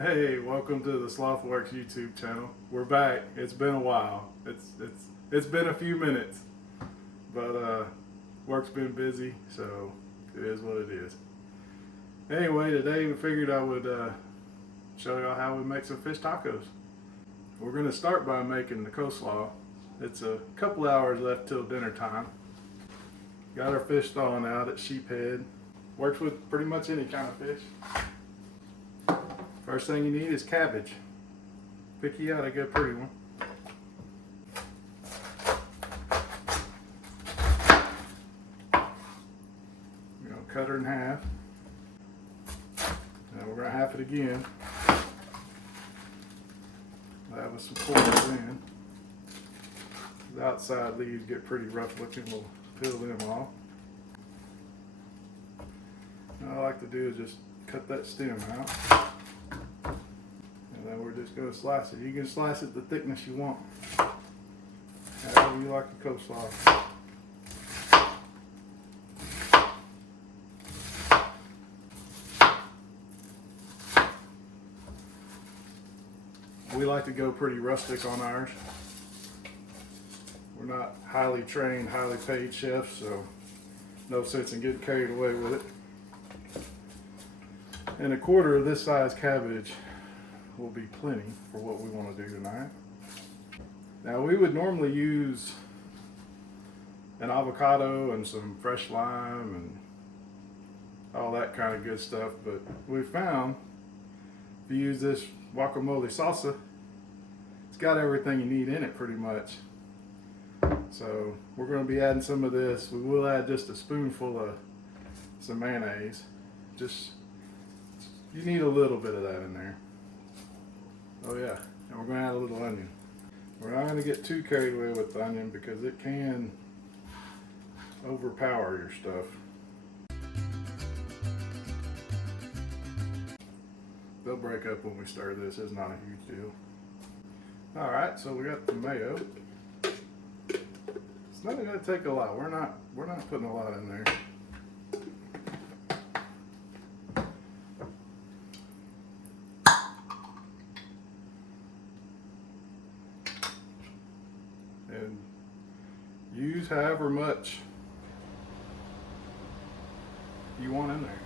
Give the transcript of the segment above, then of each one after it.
Hey, welcome to the Sloth-Worx YouTube channel. We're back. It's been a while. It's been a few minutes, but work's been busy, so it is what it is. Anyway, today we figured I would show y'all how we make some fish tacos. We're gonna start by making the coleslaw. It's a couple hours left till dinner time. Got our fish thawing out at sheephead. Works with pretty much any kind of fish. First thing you need is cabbage. Pick you out a good pretty one. You're gonna cut her in half. Now we're gonna half it again. That with some quarters in. The outside leaves get pretty rough looking. We'll peel them off. What I like to do is just cut that stem out. And then we're just going to slice it. You can slice it the thickness you want. However you like the coleslaw. We like to go pretty rustic on ours. We're not highly trained, highly paid chefs, so no sense in getting carried away with it. And a quarter of this size cabbage will be plenty for what we want to do tonight. Now we would normally use an avocado and some fresh lime and all that kind of good stuff, but we found if you use this guacamole salsa, it's got everything you need in it pretty much. So we're going to be adding some of this. We will add just a spoonful of some mayonnaise. You need a little bit of that in there. Oh yeah, and we're going to add a little onion. We're not going to get too carried away with the onion because it can overpower your stuff. They'll break up when we stir this. It's not a huge deal. Alright, so we got the mayo. It's not going to take a lot. We're not putting a lot in there. And use however much you want in there.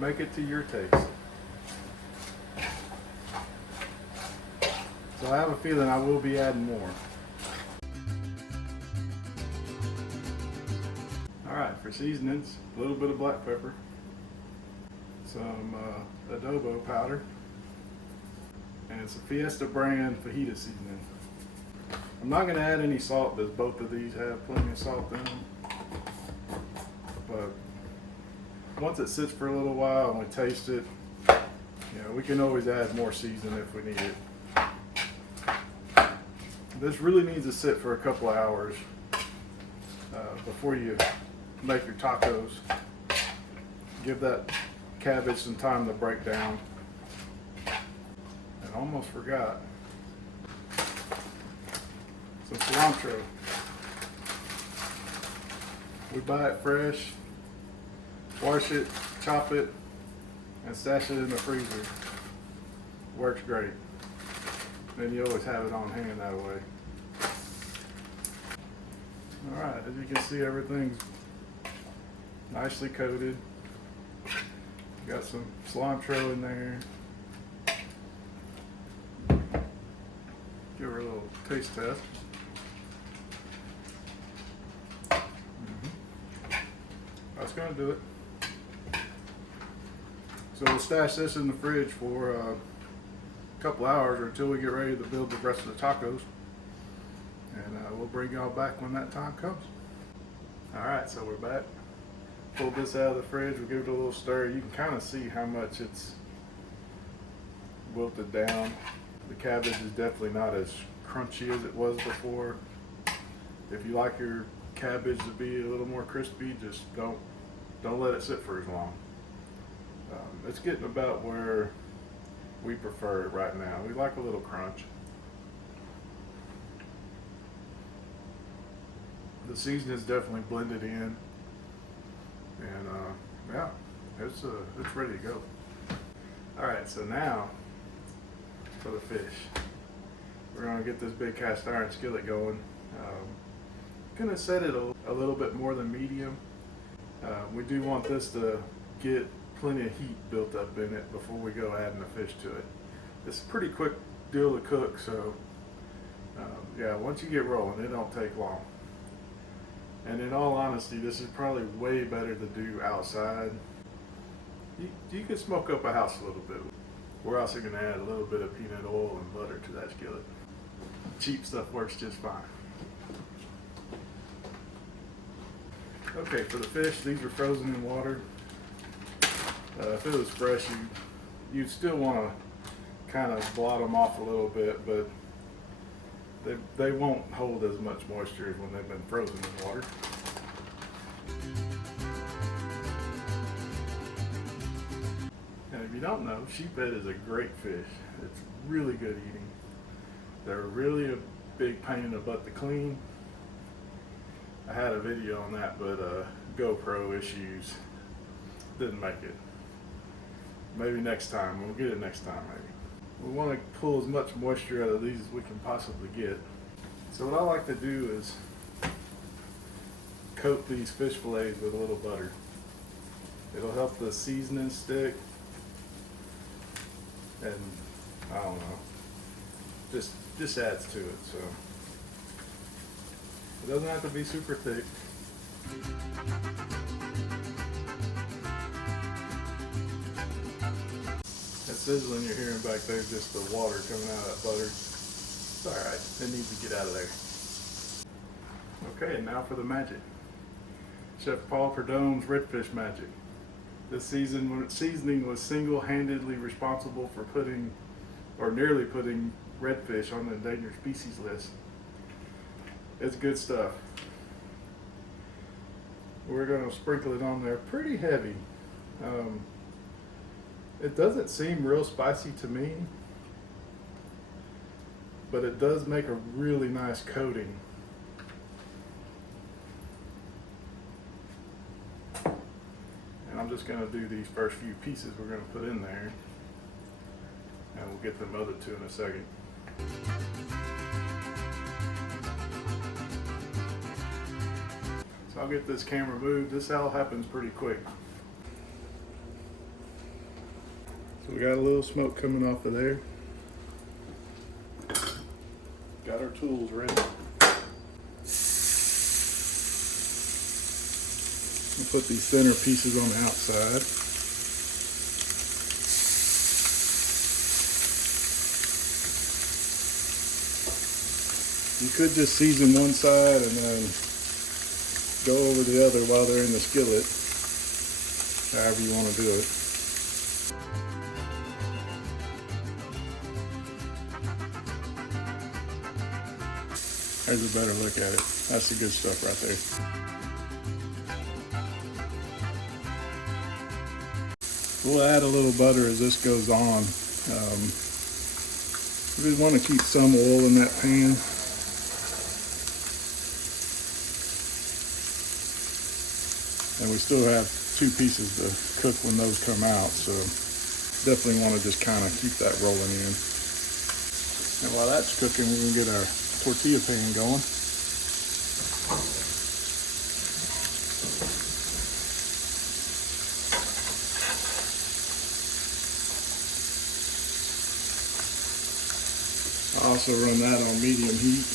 Make it to your taste. So I have a feeling I will be adding more. Alright, for seasonings, a little bit of black pepper, some adobo powder, and it's a Fiesta brand fajita seasoning. I'm not going to add any salt because both of these have plenty of salt in them. But once it sits for a little while and we taste it, we can always add more seasoning if we need it. This really needs to sit for a couple of hours before you make your tacos. Give that cabbage some time to break down. And almost forgot some cilantro. We buy it fresh, wash it, chop it, and stash it in the freezer. Works great. Then you always have it on hand that way. Alright, as you can see, everything's nicely coated. Got some cilantro in there. Give her a little taste test. That's going to do it. So we'll stash this in the fridge for a couple hours or until we get ready to build the rest of the tacos. And we'll bring y'all back when that time comes. Alright, so we're back. Pulled this out of the fridge, we'll give it a little stir. You can kind of see how much it's wilted down. The cabbage is definitely not as crunchy as it was before. If you like your cabbage to be a little more crispy, just don't let it sit for as long. It's getting about where we prefer it right now. We like a little crunch. The seasoning is definitely blended in, and yeah, it's ready to go. Alright, so now for the fish. We're going to get this big cast iron skillet going. Going to set it a little bit more than medium. We do want this to get plenty of heat built up in it before we go adding the fish to it. It's a pretty quick deal to cook, so yeah, once you get rolling, it don't take long. And in all honesty, this is probably way better to do outside. You can smoke up a house a little bit. We're also going to add a little bit of peanut oil and butter to that skillet. Cheap stuff works just fine. Okay, for the fish, these are frozen in water. If it was fresh, you'd still want to kind of blot them off a little bit, but they won't hold as much moisture as when they've been frozen in water. And if you don't know, sheephead is a great fish. It's really good eating. They're really a big pain in the butt to clean. I had a video on that, but GoPro issues didn't make it. Maybe next time. We'll get it next time, maybe. We want to pull as much moisture out of these as we can possibly get. So what I like to do is coat these fish fillets with a little butter. It'll help the seasoning stick, and I don't know, just adds to it. So it doesn't have to be super thick. That sizzling you're hearing back there is just the water coming out of that butter. It's alright, it needs to get out of there. Okay, and now for the magic. Chef Paul Perdone's redfish magic. This seasoning was single-handedly responsible for putting, or nearly putting, redfish on the endangered species list. It's good stuff. We're going to sprinkle it on there pretty heavy. It doesn't seem real spicy to me, but it does make a really nice coating. And I'm just going to do these first few pieces we're going to put in there, and we'll get them other two in a second. So I'll get this camera moved. This all happens pretty quick. So we got a little smoke coming off of there. Got our tools ready. We'll put these thinner pieces on the outside. You could just season one side and then go over the other while they're in the skillet, however you want to do it. There's a better look at it. That's the good stuff right there. We'll add a little butter as this goes on. We want to keep some oil in that pan. And we still have two pieces to cook when those come out, so definitely want to just kind of keep that rolling in. And while that's cooking, we're going to get our tortilla pan going. I also run that on medium heat.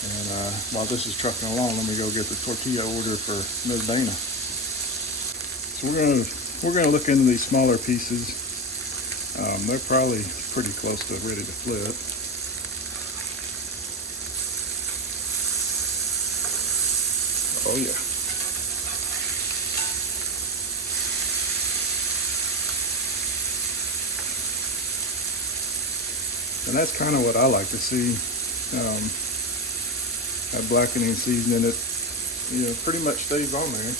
And while this is trucking along, let me go get the tortilla order for Ms. Dana. So we're gonna look into these smaller pieces. They're probably pretty close to ready to flip. Oh yeah. And that's kind of what I like to see. That blackening seasoning, it pretty much stays on there.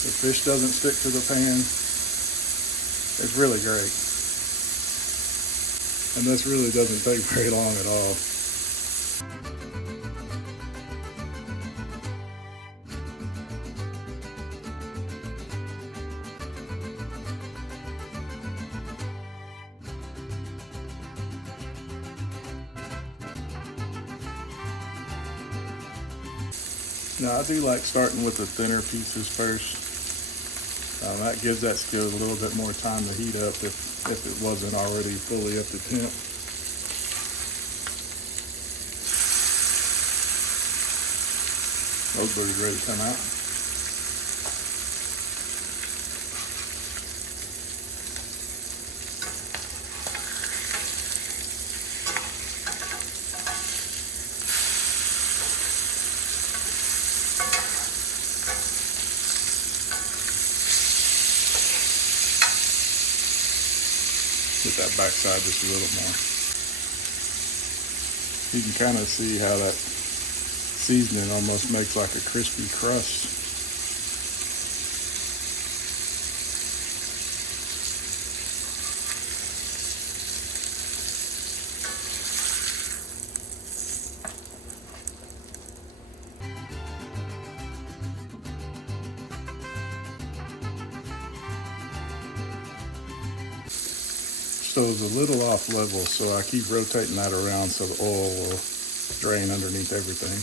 The fish doesn't stick to the pan. It's really great. And this really doesn't take very long at all. Now I do like starting with the thinner pieces first. That gives that skillet a little bit more time to heat up if it wasn't already fully up to temp. Those birds ready to come out. Get that backside just a little more. You can kind of see how that seasoning almost makes like a crispy crust. Stove's a little off level, so I keep rotating that around so the oil will drain underneath everything.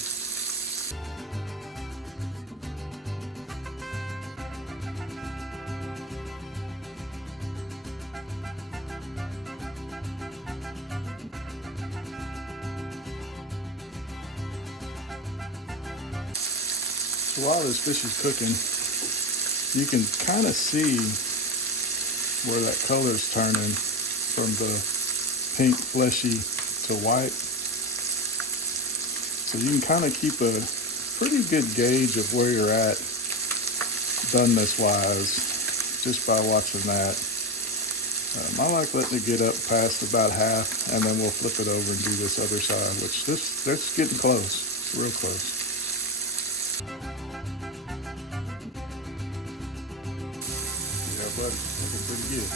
So while this fish is cooking, you can kind of see where that color's turning from the pink fleshy to white. So you can kind of keep a pretty good gauge of where you're at doneness wise just by watching that. I like letting it get up past about half, and then we'll flip it over and do this other side, which that's getting close. It's real close. Yeah, buddy, looking pretty good.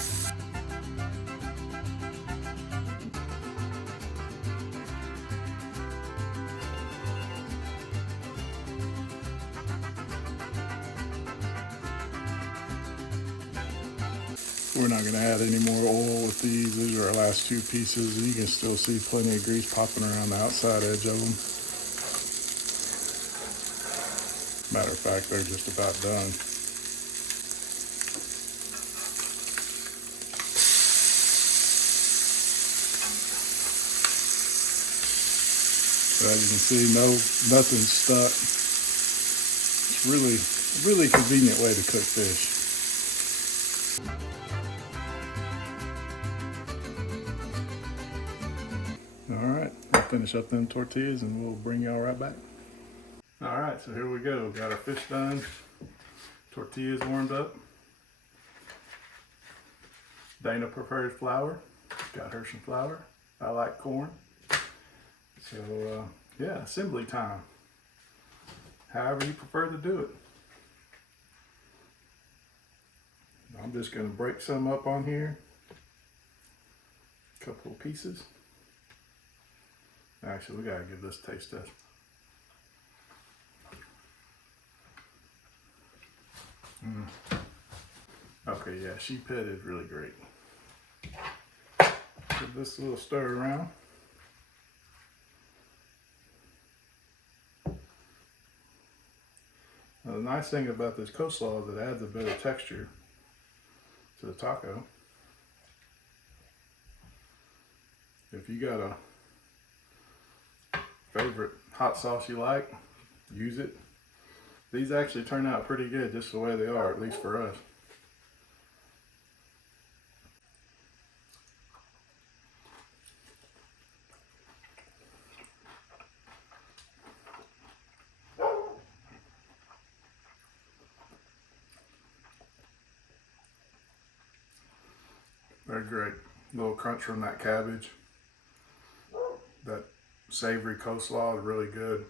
We're not going to add any more oil with these. These are our last two pieces. You can still see plenty of grease popping around the outside edge of them. Matter of fact, they're just about done. So as you can see, nothing's stuck. It's really convenient way to cook fish. All right, I'll finish up them tortillas and we'll bring y'all right back. All right, so here we go. Got our fish done. Tortillas warmed up. Dana prefers flour. Got her some flour. I like corn. So yeah, assembly time. However you prefer to do it. I'm just going to break some up on here. A couple of pieces. Actually, we got to give this a taste test. Okay, yeah, sheep head is really great. Give this a little stir around. Now, the nice thing about this coleslaw is it adds a bit of texture to the taco. If you got a favorite hot sauce you like, use it. These actually turn out pretty good just the way they are, at least for us. They're great. A little crunch from that cabbage. That savory coleslaw is really good.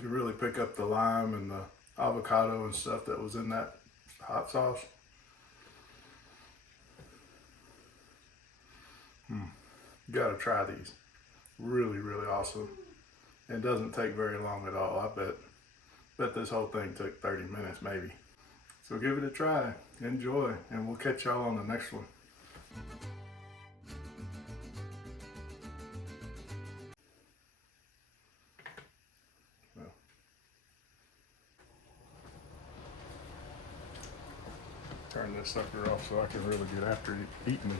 You really pick up the lime and the avocado and stuff that was in that hot sauce. You gotta try these. Really, really awesome. It doesn't take very long at all. I bet this whole thing took 30 minutes maybe. So give it a try, enjoy, and we'll catch y'all on the next one. Well, Turn this sucker off so I can really get after eating it.